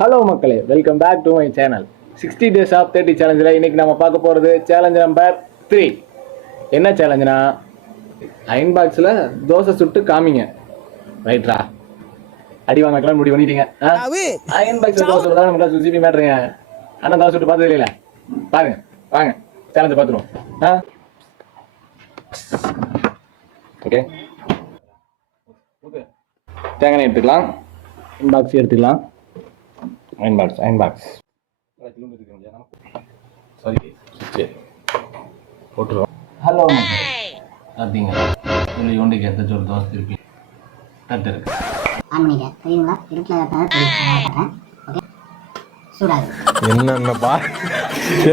Hello மக்களே, welcome back to my channel. 60 days of 30 சேலஞ்சில் இன்னைக்கு நம்ம பார்க்க போகிறது சேலஞ்ச் நம்பர் 3. என்ன சேலஞ்சுனா, அயன் பாக்ஸில் தோசை சுட்டு காமிங்க. ரைட்ரா, அடி வாங்கலாம் முடிவு பண்ணிட்டீங்க. அயன் பாக்ஸில் தோசை சுட்டு தான் நம்ம சுஜிபி மேட்ருங்க. ஆனால் தோசை சுட்டு பார்த்தது இல்லைல்ல, பாருங்க வாங்க சேலஞ்சை பார்த்துருவோம். ஓகே, தேங்காய் எடுத்துக்கலாம், அயன் பாக்ஸ் எடுத்துக்கலாம். அயன் பாக்ஸ் சாரி போட்டுருவோம். ஹலோ பார்த்தீங்களா, சொல்லி ஒன்றுக்கு எடுத்து ஒரு தோசை திருப்பி தட்டு இருக்கு. என்னென்ன பாரு,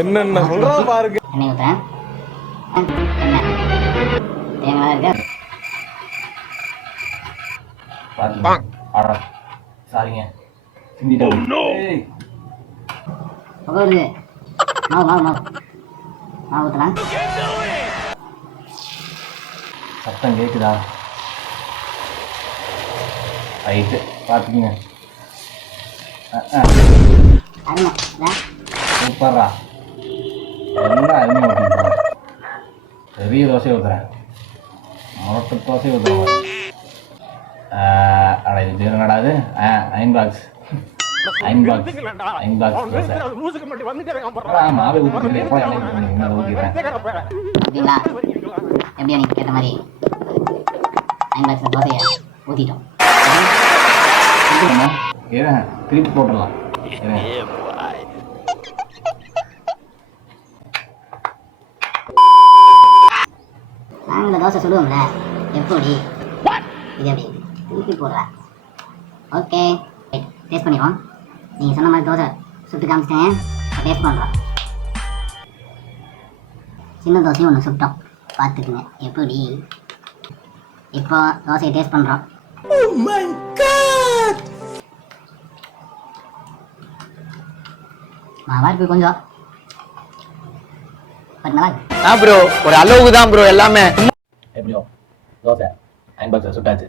என்னென்ன சொல்றா பாருங்க. சாரிங்க, சத்தம் கேக்குதா? ரைட்டு, பார்த்துக்கிங்க. சூப்பர்ரா, எல்லாம் அருமையாக ஊற்றிக்கிறேன். பெரிய தோசை ஊற்றுறேன், முரட்டு தோசை ஊற்றுறேன். அட இது பேர் நடாது. அயன் பாக்ஸ் மாவை ஊற்றிக்கிறேன். எப்படியா நீங்க கேட்ட மாதிரி அயன் பாக்ஸ்ல தோசையை ஊத்திட்டோம். திருப்பி போட்டுடலாம். நாங்கள தோசை சுடுவோம்ல, எப்படி இது எப்படி திருப்பி போடுறேன். ஓகே, டேஸ்ட் பண்ணிடுவோம். நீங்கள் சொன்ன மாதிரி தோசை சுட்டு காமிச்சிட்டேன், டேஸ்ட் பண்ணுறோம். சின்ன தோசையும் ஒன்று சுட்டோம், பார்த்துக்குங்க எப்படி. இப்போ தோசையை டேஸ்ட் பண்ணுறோம். மாவா இருக்கு கொஞ்சம், பட் நல்லா இருக்கு ப்ரோ. ஒரு அளவுக்கு தான் ப்ரோ எல்லாமே. எப்படியோ தோசை அயன் பாக்ஸில் சுட்டாச்சு.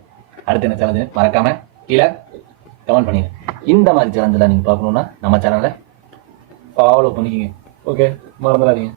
அடுத்து என்ன சேலஞ்சு மறக்காம கீழே கமெண்ட் பண்ணிடுங்க. இந்த மாதிரி சேலஞ்செல்லாம் நீங்கள் பார்க்கணுன்னா நம்ம சேனலை ஃபாலோ பண்ணிக்கிங்க. ஓகே, மறந்துடாதீங்க.